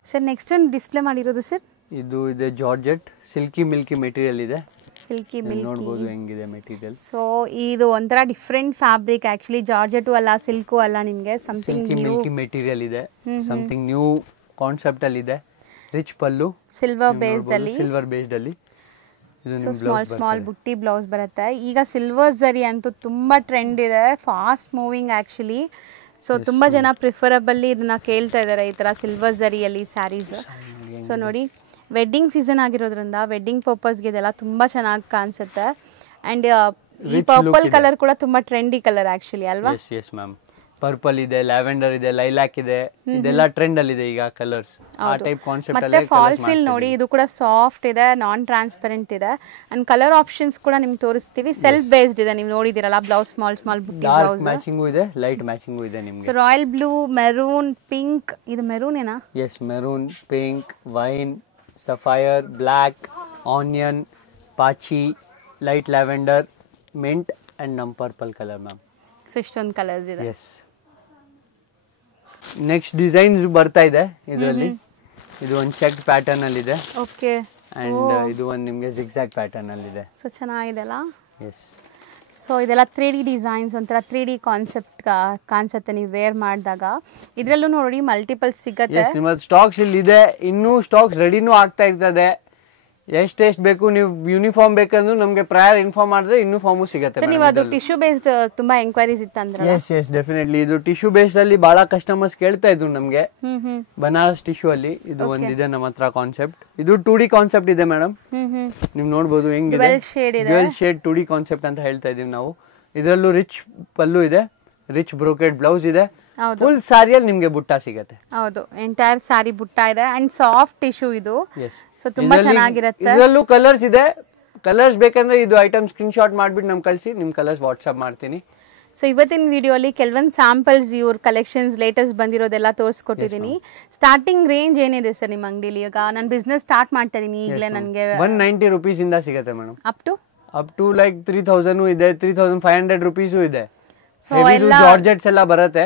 ಸರ್, ನೆಕ್ಸ್ಟ್ ಡಿಸ್ಪ್ಲೇ ಮಾಡಿರೋದು ಸರ್, ಇದು ಇದೆ ಜಾರ್ಜೆಟ್ ಸಿಲ್ಕಿ ಮಿಲ್ಕಿ ಮೆಟೀರಿಯಲ್ ಇದೆ. ಸಿಲ್ಕಿ ಮಿಲ್ಕಿ ನೋಡಬಹುದು ಹೆಂಗಿದೆ ಮೆಟೀರಿಯಲ್. ಸೊ ಇದು ಒಂಥರ ಡಿಫರೆಂಟ್ ಫ್ಯಾಬ್ರಿಕ್, ಆಕ್ಚುಲಿ ಜಾರ್ಜೆಟ್ ಅಲ್ಲ, ಸಿಲ್ಕು ಅಲ್ಲ, ನಿಮ್ಗೆ ಸಮಥಿಂಗ್ ಮಿಲ್ಕಿ ಮೆಟೀರಿಯಲ್ ಇದೆ, ಸಮಥಿಂಗ್ ನ್ಯೂ ಕಾನ್ಸೆಪ್ಟ್ ಅಲ್ಲಿ ಇದೆ. ರಿಚ್ ಪಲ್ಲು, ಸಿಲ್ವರ್ ಬೇಸ್ಡ್ ಅಲ್ಲಿ, ಸ್ಮಾಲ್ ಸ್ಮಾಲ್ ಬುಟ್ಟಿ ಬ್ಲೌಸ್ ಬರುತ್ತೆ. ಈಗ ಸಿಲ್ವರ್ ಜರಿ ಅಂತೂ ತುಂಬಾ ಟ್ರೆಂಡ್ ಇದೆ, ಫಾಸ್ಟ್ ಮೂವಿಂಗ್ ಆಕ್ಚುಲಿ. ಸೊ ತುಂಬಾ ಜನ ಪ್ರಿಫರಬಲಿ ಇದನ್ನ ಕೇಳ್ತಾ ಇದ್ದಾರೆ, ಈ ತರ ಸಿಲ್ವರ್ ಜರಿಯಲ್ಲಿ ಸ್ಯಾರೀಸ್. ಸೊ ನೋಡಿ, ವೆಡ್ಡಿಂಗ್ ಸೀಸನ್ ಆಗಿರೋದ್ರಿಂದ ವೆಡ್ಡಿಂಗ್ ಪರ್ಪಸ್ಗೆ ಇದೆಲ್ಲ ತುಂಬಾ ಚೆನ್ನಾಗಿ ಕಾಣಿಸುತ್ತೆ. ಅಂಡ್ ಈ ಪರ್ಪಲ್ ಕಲರ್ ಕೂಡ ತುಂಬಾ ಟ್ರೆಂಡಿ ಕಲರ್ ಆಕ್ಚುಲಿ ಅಲ್ವಾ? ಪರ್ಪಲ್ ಇದೆ, ಲ್ಯಾವೆಂಡರ್ ಇದೆ, ಲೈಲಾಕ್ ಇದೆ, ಇದೆಲ್ಲ ಟ್ರೆಂಡ್ ಅಲ್ಲಿ ಇದೆ ಈಗ ಕಲರ್ಸ್. ಆ ಟೈಪ್ ಕಾನ್ಸೆಪ್ಟ್ ಮತ್ತೆ ಫಾಲ್ ಫಿಲ್ ನೋಡಿ, ಇದು ಕೂಡ ಸಾಫ್ಟ್ ಇದೆ, ನಾನ್ ಟ್ರಾನ್ಸ್ಪರೆಂಟ್ ಇದೆ ಅಂಡ್ ಕಲರ್ ಆಪ್ಷನ್ಸ್ ಕೂಡ ನಿಮ್ಗೆ ತೋರಿಸ್ತೀವಿ. ಸೆಲ್ಫ್ ಬೇಸ್ಡ್ ಇದೆ, ನೀವು ನೋಡಿದಿರಲ್ಲ ಬ್ಲೌಸ್ ಸ್ಮಾಲ್ ಸ್ಮಾಲ್ ಬುಟ್ಟಿ ಬ್ಲೌಸ್ ಮ್ಯಾಚಿಂಗು ಇದೆ, ಲೈಟ್ ಮ್ಯಾಚಿಂಗು ಇದೆ ನಿಮಗೆ. So royal blue, maroon, pink, ಇದು ಮೆರೂನ್ ಏನಾ? Yes, maroon, pink, wine, sapphire, black, onion, ಪಾಚಿ, ಲೈಟ್ ಲ್ಯಾವೆಂಡರ್, ಮಿಂಟ್ ಅಂಡ್ ನಮ್ ಪರ್ಪಲ್ ಕಲರ್ ಮ್ಯಾಮ್. ಸೊ ಇಷ್ಟೊಂದು ಕಲರ್ಸ್ ಇದೆ. ಎಸ್, ನೆಕ್ಸ್ಟ್ ಡಿಸೈನ್ಸ್ ಬರ್ತಾ ಇದೆ ಇದರಲ್ಲಿ. ಇದು ಒಂದು ಚೆಕ್ ಪ್ಯಾಟರ್ನ್ ಅಲ್ಲಿ ಇದೆ. ಓಕೆ. ಅಂಡ್ ಇದು ಒಂದು ನಿಮಗೆ ಜಿಗ್ಜಾಗ್ ಪ್ಯಾಟರ್ನ್ ಅಲ್ಲಿ ಇದೆ. ಸೊ ಚೆನ್ನಾಗಿದೆ ಅಲ್ಲ? ಎಸ್. ಸೊ ಇದೆಲ್ಲ 3D ಡಿಸೈನ್ಸ್, ಒಂಥರ 3D ಕಾನ್ಸೆಪ್ಟ್ ಕಾಣಿಸುತ್ತೆ ನೀವು ವೇರ್ ಮಾಡಿದಾಗ. ಇದರಲ್ಲೂ ನೋಡಿ ಮಲ್ಟಿಪಲ್ ಸಿಗುತ್ತೆ. ಎಸ್, ನಿಮ್ಮ ಸ್ಟಾಕ್ಸ್ ಇಲ್ಲಿ ಇದೆ, ಇನ್ನೂ ಸ್ಟಾಕ್ಸ್ ರೆಡಿನೂ ಆಗ್ತಾ ಇರ್ತದೆ. ಎಷ್ಟೆಷ್ಟು ಬೇಕು, ನೀವು ಯೂನಿಫಾರ್ಮ್ ಬೇಕಂದ್ರೂ ನಮಗೆ ಪ್ರಯರ್ ಇನ್ಫಾರ್ಮ್ ಮಾಡಿದ್ರೆ ಯೂನಿಫಾರ್ಮು ಸಿಗುತ್ತೆ. ನೀವು ಅದು ಟಿಶ್ಯೂ ಬೇಸ್ಡ್ ತುಂಬಾ ಎಂಕ್ವೈರೀಸ್ ಇತ್ತಂದ್ರೆ? Yes yes, definitely. ಇದು ಟಿಶ್ಯೂ ಬೇಸ್ಡ್ ಅಲ್ಲಿ ಬಹಳ ಕಸ್ಟಮರ್ಸ್ ಕೇಳ್ತಾ ಇದ್ರು ನಮಗೆ, ಬನಾರಸ್ ಟಿಶ್ಯೂ ಅಲ್ಲಿ. ಇದು ಒಂದಿದೆ ನಮ್ಮ ಹತ್ರ ಕಾನ್ಸೆಪ್ಟ್. ಇದು 2D ಕಾನ್ಸೆಪ್ಟ್ ಇದೆ ಮೇಡಮ್, ನೀವು ನೋಡಬಹುದು ಹೆಂಗಿದೆ. ಡ್ಯುಯಲ್ ಶೇಡ್ 2D ಕಾನ್ಸೆಪ್ಟ್ ಅಂತ ಹೇಳ್ತಾ ಇದೀವಿ ನಾವು. ಇದರಲ್ಲೂ ರಿಚ್ ಪಲ್ಲು ಇದೆ, ರಿಚ್ ಬ್ರೋಕೆಡ್ ಬ್ಲೌಸ್ ಇದೆ, ಫುಲ್ ಸಾರಿಯಲ್ಲಿ ನಿಮ್ಗೆ ಬುಟ್ಟ ಸಿಗುತ್ತೆ. ಹೌದು, ಎಂಟೈರ್ ಸಾರಿ ಬುಟ್ಟ ಇದೆ ಅಂಡ್ ಸಾಫ್ಟ್ ಟಿಶ್ಯೂ ಇದು. ಸೊ ತುಂಬಾ ಚೆನ್ನಾಗಿರುತ್ತೆ. ಇದರಲ್ಲೂ ಕಲರ್ಸ್ ಇದೆ. ಕಲರ್ಸ್ ಬೇಕಂದ್ರೆ ಇದು ಐಟಮ್ ಸ್ಕ್ರೀನ್ ಶಾಟ್ ಮಾಡ್ಬಿಟ್ಟು ನಮ್ಗೆ ಕಳಿಸಿ, ನಿಮ್ ಕಲರ್ಸ್ ವಾಟ್ಸ್ಆಪ್ ಮಾಡ್ತೀನಿ. ಸೊ ಇವತ್ತಿನ ವಿಡಿಯೋಲಿ ಕೆಲವೊಂದು ಸ್ಯಾಂಪಲ್ಸ್ ಇವ್ರ ಕಲೆಕ್ಷನ್ಸ್ ಲೇಟೆಸ್ಟ್ ಬಂದಿರೋದೆಲ್ಲ ತೋರಿಸ್ಕೊಟ್ಟಿದ್ದೀನಿ. ಸ್ಟಾರ್ಟಿಂಗ್ ರೇಂಜ್ ಏನಿದೆ ಸರ್ ನಿಮ್ಮ ಅಂಗಡಿಲಿ? ಈಗ ನಾನು ಬಿಸ್ನೆಸ್ ಸ್ಟಾರ್ಟ್ ಮಾಡ್ತಾ ಇದೀನಿ ಈಗಲೇ, ನನಗೆ 190 rupees ಇಂದ ಸಿಗುತ್ತೆ ಮೇಡಮ್. ಅಪ್ ಟು ಲೈಕ್ 3000 ಇದೆ, 3500 rupees ಇದೆ. ಜಾರ್ಜೆಟ್ಸ್ ಎಲ್ಲ ಬರುತ್ತೆ.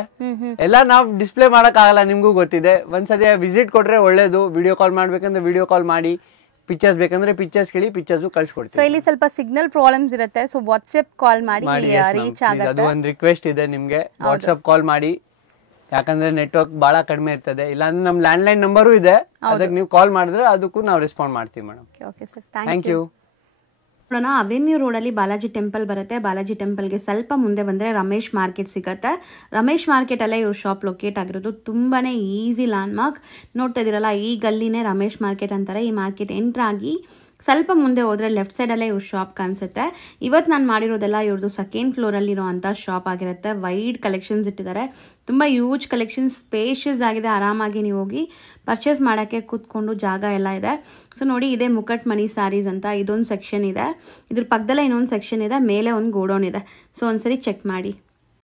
ಎಲ್ಲ ನಾವು ಡಿಸ್ಪ್ಲೇ ಮಾಡಕ್ ಆಗಲ್ಲ, ನಿಮ್ಗೂ ಗೊತ್ತಿದೆ. ಒಂದ್ಸತಿ ವಿಸಿಟ್ ಕೊಟ್ರೆ ಒಳ್ಳೇದು. ವಿಡಿಯೋ ಕಾಲ್ ಮಾಡ್ಬೇಕಂದ್ರೆ ವಿಡಿಯೋ ಕಾಲ್ ಮಾಡಿ, ಪಿಕ್ಚರ್ಸ್ ಬೇಕಂದ್ರೆ ಪಿಕ್ಚರ್ಸ್ ಕೇಳಿ, ಪಿಕ್ಚರ್ಸ್ ಕಳ್ಸಿಕೊಡ್ತೀವಿ. ಸೊ ಇಲ್ಲಿ ಸ್ವಲ್ಪ ಸಿಗ್ನಲ್ ಪ್ರಾಬ್ಲಮ್ಸ್ ಇರುತ್ತೆ, ಸೊ ವಾಟ್ಸ್ಆಪ್ ಕಾಲ್ ಮಾಡಿ ರೀಚ್ ಆಗುತ್ತೆ. ಅದು ಒಂದು ರಿಕ್ವೆಸ್ಟ್ ಇದೆ ನಿಮ್ಗೆ, ವಾಟ್ಸ್ಆಪ್ ಕಾಲ್ ಮಾಡಿ, ಯಾಕಂದ್ರೆ ನೆಟ್ವರ್ಕ್ ಬಹಳ ಕಡಿಮೆ ಇರ್ತದೆ. ಇಲ್ಲಾಂದ್ರೆ ನಮ್ ಲ್ಯಾಂಡ್ಲೈನ್ ನಂಬರು ಇದೆ, ಅದಕ್ಕೆ ನೀವು ಕಾಲ್ ಮಾಡಿದ್ರೆ ಅದಕ್ಕೂ ನಾವು ರೆಸ್ಪಾಂಡ್ ಮಾಡ್ತೀವಿ madam. Okay sir, thank you. Avenue ರೋಡಲ್ಲಿ ಬಾಲಾಜಿ ಟೆಂಪಲ್ ಬರುತ್ತೆ. ಬಾಲಾಜಿ ಟೆಂಪಲ್ಗೆ ಸ್ವಲ್ಪ ಮುಂದೆ ಬಂದರೆ ರಮೇಶ್ ಮಾರ್ಕೆಟ್ ಸಿಗುತ್ತೆ. ರಮೇಶ್ ಮಾರ್ಕೆಟಲ್ಲೇ ಇವ್ರ ಶಾಪ್ ಲೊಕೇಟ್ ಆಗಿರೋದು. ತುಂಬಾ ಈಸಿ ಲ್ಯಾಂಡ್ ಮಾರ್ಕ್. ನೋಡ್ತಾ ಇದ್ದೀರಲ್ಲ, ಈ ಗಲ್ಲಿನೇ ರಮೇಶ್ ಮಾರ್ಕೆಟ್ ಅಂತಾರೆ. ಈ ಮಾರ್ಕೆಟ್ ಎಂಟ್ರ್ ಆಗಿ ಸ್ವಲ್ಪ ಮುಂದೆ ಹೋದರೆ ಲೆಫ್ಟ್ ಸೈಡಲ್ಲೇ ಇವ್ರ ಶಾಪ್ ಕಾಣಿಸುತ್ತೆ. ಇವತ್ತು ನಾನು ಮಾಡಿರೋದೆಲ್ಲ ಇವ್ರದ್ದು ಸೆಕೆಂಡ್ ಫ್ಲೋರಲ್ಲಿರೋ ಅಂಥ ಶಾಪ್ ಆಗಿರುತ್ತೆ. ವೈಡ್ ಕಲೆಕ್ಷನ್ಸ್ ಇಟ್ಟಿದ್ದಾರೆ, ತುಂಬ ಯೂಜ್ ಕಲೆಕ್ಷನ್ಸ್, ಸ್ಪೇಷಿಯಸ್ ಆಗಿದೆ. ಆರಾಮಾಗಿ ನೀವು ಹೋಗಿ ಪರ್ಚೇಸ್ ಮಾಡೋಕ್ಕೆ ಕೂತ್ಕೊಂಡು ಜಾಗ ಎಲ್ಲ ಇದೆ. ಸೊ ನೋಡಿ, ಇದೇ ಮುಕಟ್ ಮಣಿ ಸ್ಯಾರೀಸ್ ಅಂತ ಇದೊಂದು ಸೆಕ್ಷನ್ ಇದೆ. ಇದ್ರ ಪಕ್ಕದಲ್ಲೇ ಇನ್ನೊಂದು ಸೆಕ್ಷನ್ ಇದೆ, ಮೇಲೆ ಒಂದು ಗೋಡೌನ್ ಇದೆ. ಸೊ ಒಂದ್ಸರಿ ಚೆಕ್ ಮಾಡಿ.